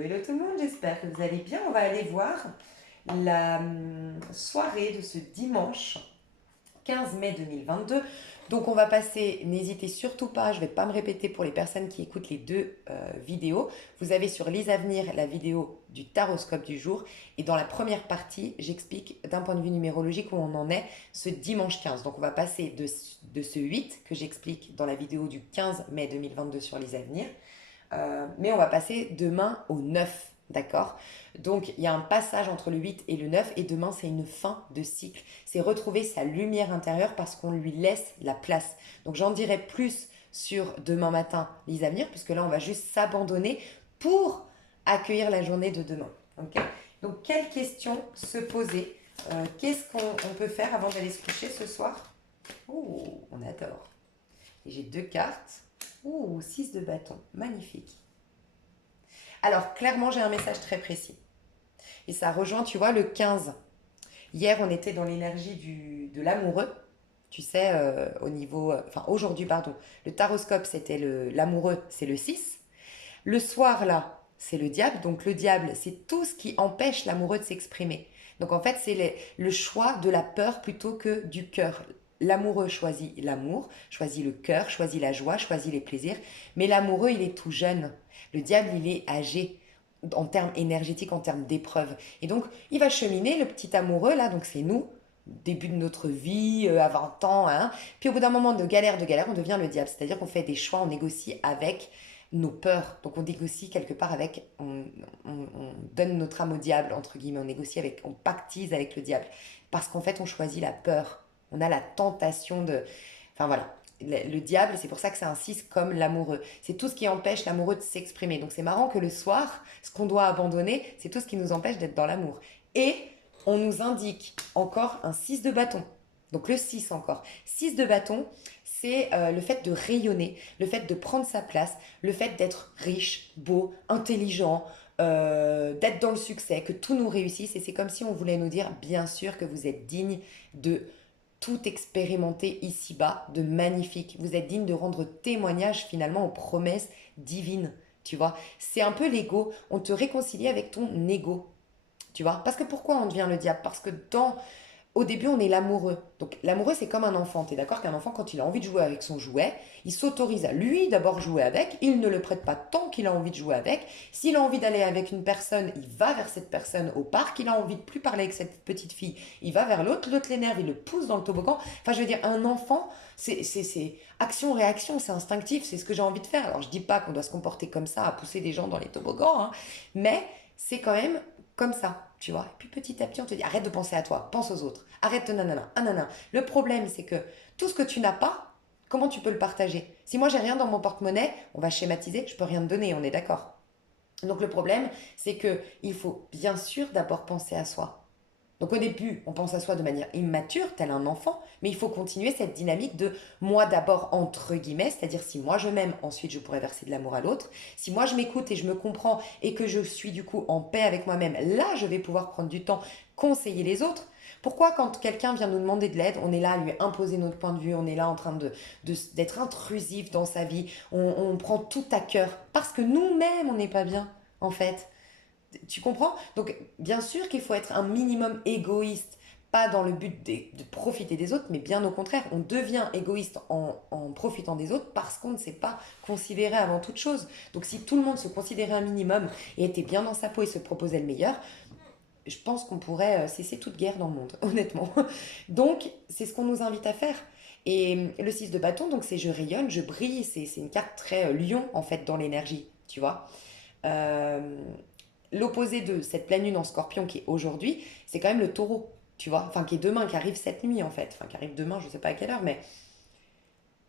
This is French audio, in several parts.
Hello tout le monde, j'espère que vous allez bien. On va aller voir la soirée de ce dimanche 15 mai 2022. Donc on va passer, n'hésitez surtout pas, je ne vais pas me répéter pour les personnes qui écoutent les deux vidéos. Vous avez sur Lise Avenir la vidéo du taroscope du jour et dans la première partie, j'explique d'un point de vue numérologique où on en est ce dimanche 15. Donc on va passer de ce 8 que j'explique dans la vidéo du 15 mai 2022 sur Lise Avenir. Mais on va passer demain au 9, d'accord? Donc il y a un passage entre le 8 et le 9 et demain c'est une fin de cycle. C'est retrouver sa lumière intérieure parce qu'on lui laisse la place. Donc j'en dirai plus sur demain matin, les avenirs, puisque là on va juste s'abandonner pour accueillir la journée de demain. Okay. Donc quelles questions se poser? Qu'est-ce qu'on peut faire avant d'aller se coucher ce soir? Oh, on adore. Et j'ai deux cartes. Ouh, 6 de bâton, magnifique. Alors, clairement, j'ai un message très précis. Et ça rejoint, tu vois, le 15. Hier, on était dans l'énergie de l'amoureux. Tu sais, au niveau... Enfin, aujourd'hui, pardon. Le taroscope, c'était l'amoureux, c'est le 6. Le soir, là, c'est le diable. Donc, le diable, c'est tout ce qui empêche l'amoureux de s'exprimer. Donc, en fait, c'est le choix de la peur plutôt que du cœur. L'amoureux choisit l'amour, choisit le cœur, choisit la joie, choisit les plaisirs. Mais l'amoureux, il est tout jeune. Le diable, il est âgé en termes énergétiques, en termes d'épreuves. Et donc, il va cheminer, le petit amoureux, là, donc c'est nous, début de notre vie, à 20 ans. Hein. Puis au bout d'un moment de galère, on devient le diable. C'est-à-dire qu'on fait des choix, on négocie avec nos peurs. Donc on négocie quelque part avec, on donne notre âme au diable, entre guillemets, on négocie avec, on pactise avec le diable. Parce qu'en fait, on choisit la peur. On a la tentation de... Enfin voilà, le diable, c'est pour ça que c'est un 6 comme l'amoureux. C'est tout ce qui empêche l'amoureux de s'exprimer. Donc c'est marrant que le soir, ce qu'on doit abandonner, c'est tout ce qui nous empêche d'être dans l'amour. Et on nous indique encore un 6 de bâton. Donc le 6 encore. 6 de bâton, c'est le fait de rayonner, le fait de prendre sa place, le fait d'être riche, beau, intelligent, d'être dans le succès, que tout nous réussisse. Et c'est comme si on voulait nous dire, bien sûr que vous êtes digne de tout expérimenter ici-bas de magnifique. Vous êtes digne de rendre témoignage finalement aux promesses divines. Tu vois, c'est un peu l'ego. On te réconcilie avec ton ego. Tu vois, parce que pourquoi on devient le diable? Parce que au début, on est l'amoureux. Donc l'amoureux, c'est comme un enfant. Tu es d'accord qu'un enfant, quand il a envie de jouer avec son jouet, il s'autorise à lui d'abord jouer avec. Il ne le prête pas tant qu'il a envie de jouer avec. S'il a envie d'aller avec une personne, il va vers cette personne au parc. Il a envie de plus parler avec cette petite fille, il va vers l'autre. L'autre l'énerve, il le pousse dans le toboggan. Enfin, je veux dire, un enfant, c'est action-réaction, c'est instinctif, c'est ce que j'ai envie de faire. Alors, je dis pas qu'on doit se comporter comme ça, à pousser des gens dans les toboggans, hein, mais c'est quand même comme ça, tu vois. Et puis petit à petit, on te dit arrête de penser à toi, pense aux autres, arrête de nanana, nanana. Le problème, c'est que tout ce que tu n'as pas, comment tu peux le partager? Si moi j'ai rien dans mon porte-monnaie, on va schématiser, je peux rien te donner, on est d'accord. Donc le problème, c'est que il faut bien sûr d'abord penser à soi. Donc au début, on pense à soi de manière immature, tel un enfant, mais il faut continuer cette dynamique de moi d'abord entre guillemets, c'est-à-dire si moi je m'aime, ensuite je pourrais verser de l'amour à l'autre. Si moi je m'écoute et je me comprends et que je suis du coup en paix avec moi-même, là je vais pouvoir prendre du temps, conseiller les autres. Pourquoi quand quelqu'un vient nous demander de l'aide, on est là à lui imposer notre point de vue, on est là en train d'être intrusif dans sa vie, on prend tout à cœur, parce que nous-mêmes on n'est pas bien en fait. Tu comprends? Donc, bien sûr qu'il faut être un minimum égoïste, pas dans le but de profiter des autres, mais bien au contraire, on devient égoïste en profitant des autres parce qu'on ne s'est pas considéré avant toute chose. Donc, si tout le monde se considérait un minimum et était bien dans sa peau et se proposait le meilleur, je pense qu'on pourrait cesser toute guerre dans le monde, honnêtement. Donc, c'est ce qu'on nous invite à faire. Et le 6 de bâton, donc c'est je rayonne, je brille, c'est une carte très lion en fait dans l'énergie, tu vois. Euh, L'opposé de cette pleine lune en scorpion qui est aujourd'hui, c'est quand même le taureau, tu vois, enfin qui est demain, qui arrive cette nuit en fait, enfin qui arrive demain, je sais pas à quelle heure, mais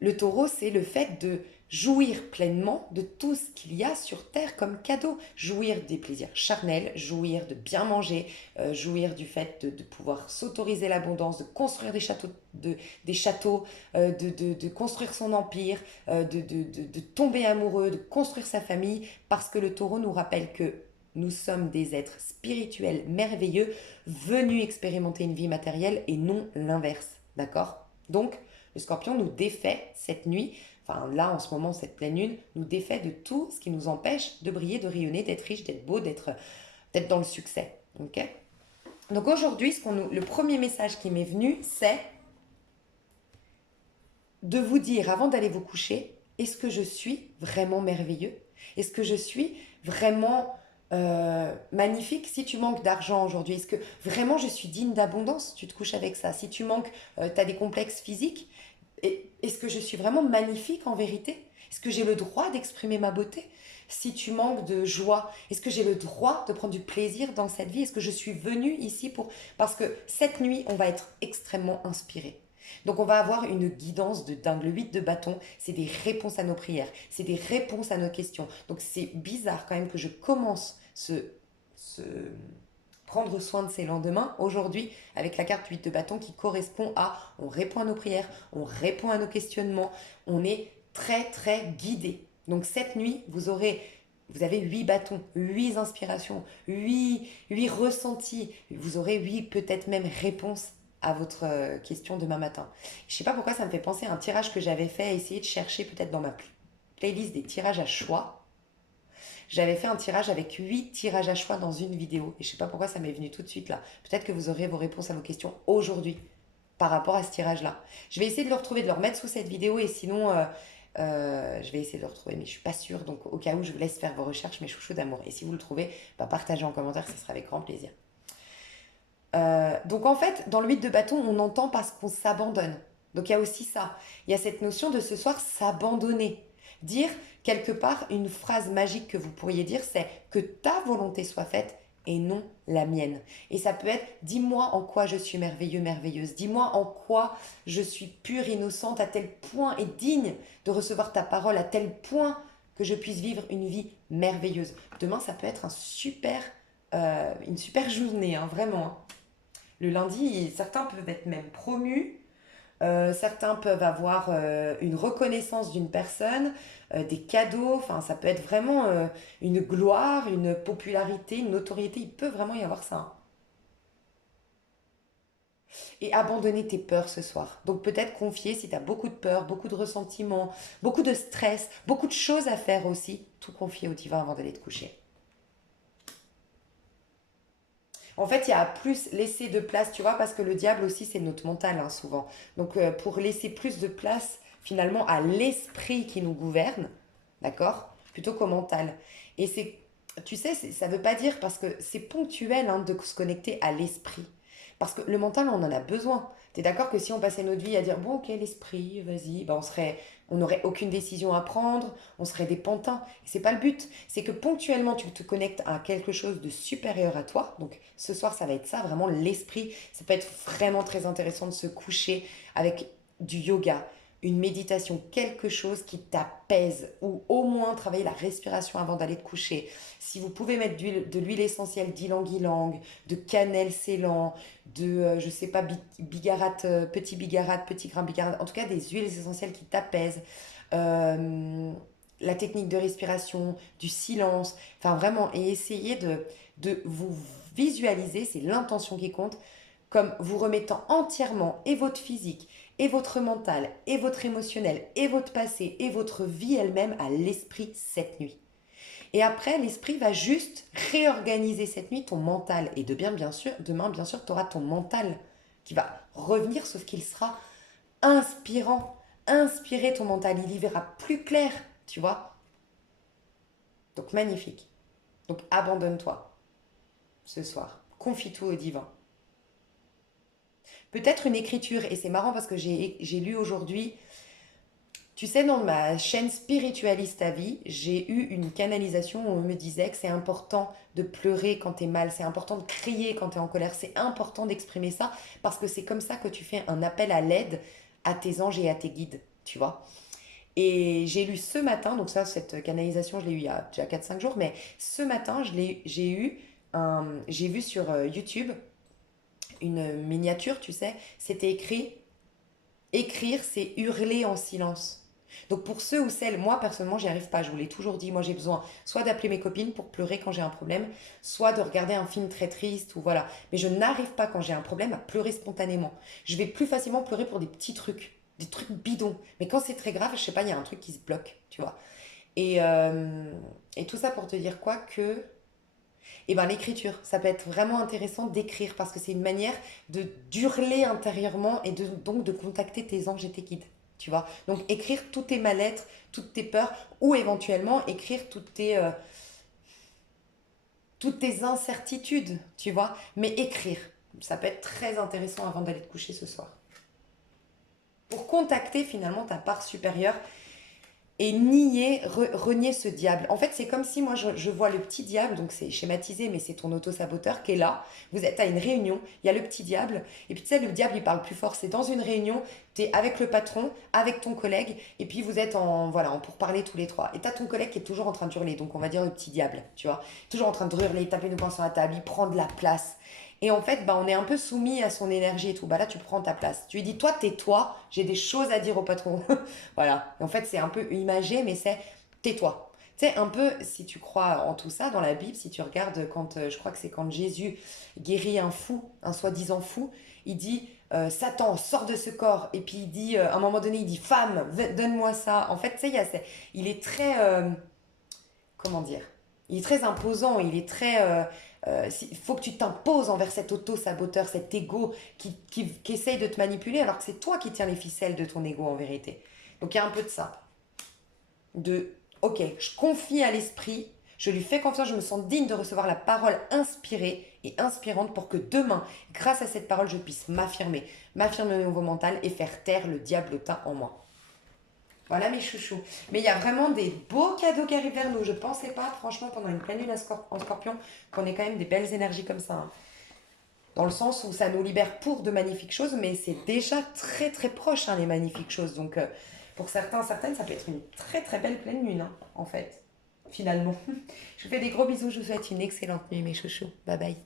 le taureau, c'est le fait de jouir pleinement de tout ce qu'il y a sur Terre comme cadeau. Jouir des plaisirs charnels, jouir de bien manger, jouir du fait de pouvoir s'autoriser l'abondance, de construire des châteaux de construire son empire, de tomber amoureux, de construire sa famille, parce que le taureau nous rappelle que nous sommes des êtres spirituels merveilleux, venus expérimenter une vie matérielle et non l'inverse. D'accord? Donc, le scorpion nous défait cette nuit, enfin là en ce moment, cette pleine lune, nous défait de tout ce qui nous empêche de briller, de rayonner, d'être riche, d'être beau, d'être dans le succès. Ok. Donc aujourd'hui, le premier message qui m'est venu, c'est de vous dire avant d'aller vous coucher, est-ce que je suis vraiment merveilleux? Est-ce que je suis vraiment magnifique? Si tu manques d'argent aujourd'hui, est-ce que vraiment je suis digne d'abondance? Tu te couches avec ça. Si tu manques, tu as des complexes physiques, est-ce que je suis vraiment magnifique en vérité? Est-ce que j'ai le droit d'exprimer ma beauté? Si tu manques de joie, est-ce que j'ai le droit de prendre du plaisir dans cette vie? Est-ce que je suis venue ici pour... Parce que cette nuit, on va être extrêmement inspiré. Donc on va avoir une guidance de dingue. Le 8 de bâton, c'est des réponses à nos prières, c'est des réponses à nos questions. Donc c'est bizarre quand même que je commence ce prendre soin de ses lendemains aujourd'hui avec la carte 8 de bâton qui correspond à on répond à nos prières, on répond à nos questionnements, on est très très guidé. Donc cette nuit, vous avez 8 bâtons, 8 inspirations, 8 ressentis, vous aurez 8 peut-être même réponses à votre question demain matin. Je ne sais pas pourquoi ça me fait penser à un tirage que j'avais fait, essayer de chercher peut-être dans ma playlist des tirages à choix. J'avais fait un tirage avec 8 tirages à choix dans une vidéo. Et je ne sais pas pourquoi ça m'est venu tout de suite là. Peut-être que vous aurez vos réponses à vos questions aujourd'hui par rapport à ce tirage-là. Je vais essayer de le retrouver, de le remettre sous cette vidéo. Et sinon, je vais essayer de le retrouver. Mais je ne suis pas sûre. Donc au cas où, je vous laisse faire vos recherches, mes chouchous d'amour. Et si vous le trouvez, bah, partagez en commentaire. Ce sera avec grand plaisir. Donc en fait, dans le 8 de bâton, on entend parce qu'on s'abandonne. Donc il y a aussi ça. Il y a cette notion de ce soir s'abandonner. Dire quelque part une phrase magique que vous pourriez dire, c'est que ta volonté soit faite et non la mienne. Et ça peut être dis-moi en quoi je suis merveilleux, merveilleuse. Dis-moi en quoi je suis pure, innocente à tel point et digne de recevoir ta parole à tel point que je puisse vivre une vie merveilleuse. Demain, ça peut être une super journée, hein, vraiment. Hein. Le lundi, certains peuvent être même promus, certains peuvent avoir une reconnaissance d'une personne, des cadeaux, enfin ça peut être vraiment une gloire, une popularité, une notoriété, il peut vraiment y avoir ça. Hein. Et abandonner tes peurs ce soir. Donc peut-être confier si tu as beaucoup de peur, beaucoup de ressentiment, beaucoup de stress, beaucoup de choses à faire aussi, tout confier au divin avant d'aller te coucher. En fait, il y a plus laisser de place, tu vois, parce que le diable aussi, c'est notre mental, hein, souvent. Donc, pour laisser plus de place, finalement, à l'esprit qui nous gouverne, d'accord, plutôt qu'au mental. Et c'est, tu sais, ça ne veut pas dire, parce que c'est ponctuel hein, de se connecter à l'esprit. Parce que le mental, on en a besoin. Tu es d'accord que si on passait notre vie à dire, bon, ok, l'esprit, vas-y, ben on n'aurait aucune décision à prendre, on serait des pantins. C'est pas le but. C'est que ponctuellement, tu te connectes à quelque chose de supérieur à toi. Donc, ce soir, ça va être ça, vraiment l'esprit. Ça peut être vraiment très intéressant de se coucher avec du yoga, une méditation, quelque chose qui t'apaise ou au moins travailler la respiration avant d'aller te coucher. Si vous pouvez mettre de l'huile essentielle d'ylang-ylang, de cannelle ceylan, de, je sais pas, bigarade, petit grain bigarade, en tout cas des huiles essentielles qui t'apaisent. Euh, la technique de respiration, du silence, enfin vraiment, et essayez de vous visualiser, c'est l'intention qui compte, comme vous remettant entièrement et votre physique, et votre mental, et votre émotionnel, et votre passé, et votre vie elle-même à l'esprit cette nuit. Et après, l'esprit va juste réorganiser cette nuit ton mental. Et bien sûr, demain, bien sûr, tu auras ton mental qui va revenir, sauf qu'il sera inspirant. Inspirer ton mental, il y verra plus clair, tu vois. Donc magnifique. Donc abandonne-toi ce soir. Confie tout au divin. Peut-être une écriture, et c'est marrant parce que j'ai lu aujourd'hui, tu sais, dans ma chaîne Spiritualiste à vie, j'ai eu une canalisation où on me disait que c'est important de pleurer quand t'es mal, c'est important de crier quand t'es en colère, c'est important d'exprimer ça parce que c'est comme ça que tu fais un appel à l'aide à tes anges et à tes guides, tu vois. Et j'ai lu ce matin, donc ça, cette canalisation, je l'ai eu il y a déjà 4 5 jours, mais ce matin, j'ai vu sur YouTube une miniature, tu sais, c'était écrit écrire, c'est hurler en silence. Donc pour ceux ou celles, moi personnellement, j'y arrive pas, je vous l'ai toujours dit, moi j'ai besoin soit d'appeler mes copines pour pleurer quand j'ai un problème, soit de regarder un film très triste ou voilà. Mais je n'arrive pas quand j'ai un problème à pleurer spontanément. Je vais plus facilement pleurer pour des petits trucs. des trucs bidons. Mais quand c'est très grave, je sais pas, il y a un truc qui se bloque, tu vois. Et tout ça pour te dire quoi que eh ben, l'écriture, ça peut être vraiment intéressant d'écrire parce que c'est une manière de d'hurler intérieurement et donc de contacter tes anges et tes guides. Tu vois? Donc écrire tous tes mal-être, toutes tes peurs ou éventuellement écrire toutes tes incertitudes, tu vois? Mais écrire, ça peut être très intéressant avant d'aller te coucher ce soir. Pour contacter finalement ta part supérieure et renier ce diable. En fait, c'est comme si moi je vois le petit diable, donc c'est schématisé, mais c'est ton auto-saboteur qui est là. Vous êtes à une réunion, il y a le petit diable, et puis tu sais, le diable il parle plus fort. C'est dans une réunion, tu es avec le patron, avec ton collègue, et puis vous êtes en pourparlers tous les trois. Et tu as ton collègue qui est toujours en train de hurler, donc on va dire le petit diable, tu vois. Toujours en train de hurler, taper du poing sur la table, il prend de la place. Et en fait, bah, on est un peu soumis à son énergie et tout. Bah là, tu prends ta place. Tu lui dis, toi, tais-toi, j'ai des choses à dire au patron. Voilà. Et en fait, c'est un peu imagé, mais c'est tais-toi. Tu sais, un peu, si tu crois en tout ça, dans la Bible, si tu regardes quand, je crois que c'est quand Jésus guérit un fou, un soi-disant fou, il dit, Satan, sors de ce corps. Et puis il dit, à un moment donné, il dit, femme, donne-moi ça. En fait, tu sais, il est très, comment dire, il est très imposant, il est très... il faut que tu t'imposes envers cet auto-saboteur, cet ego qui essaye de te manipuler alors que c'est toi qui tiens les ficelles de ton ego en vérité. Donc il y a un peu de ça. De, ok, je confie à l'esprit, je lui fais confiance, je me sens digne de recevoir la parole inspirée et inspirante pour que demain, grâce à cette parole, je puisse m'affirmer au niveau mental et faire taire le diablotin en moi. Voilà mes chouchous. Mais il y a vraiment des beaux cadeaux qui arrivent vers nous. Je ne pensais pas, franchement, pendant une pleine lune en scorpion, qu'on ait quand même des belles énergies comme ça, hein. Dans le sens où ça nous libère pour de magnifiques choses, mais c'est déjà très très proche, hein, les magnifiques choses. Donc pour certains, certaines, ça peut être une très très belle pleine lune, hein, en fait, finalement. Je vous fais des gros bisous, je vous souhaite une excellente nuit mes chouchous. Bye bye.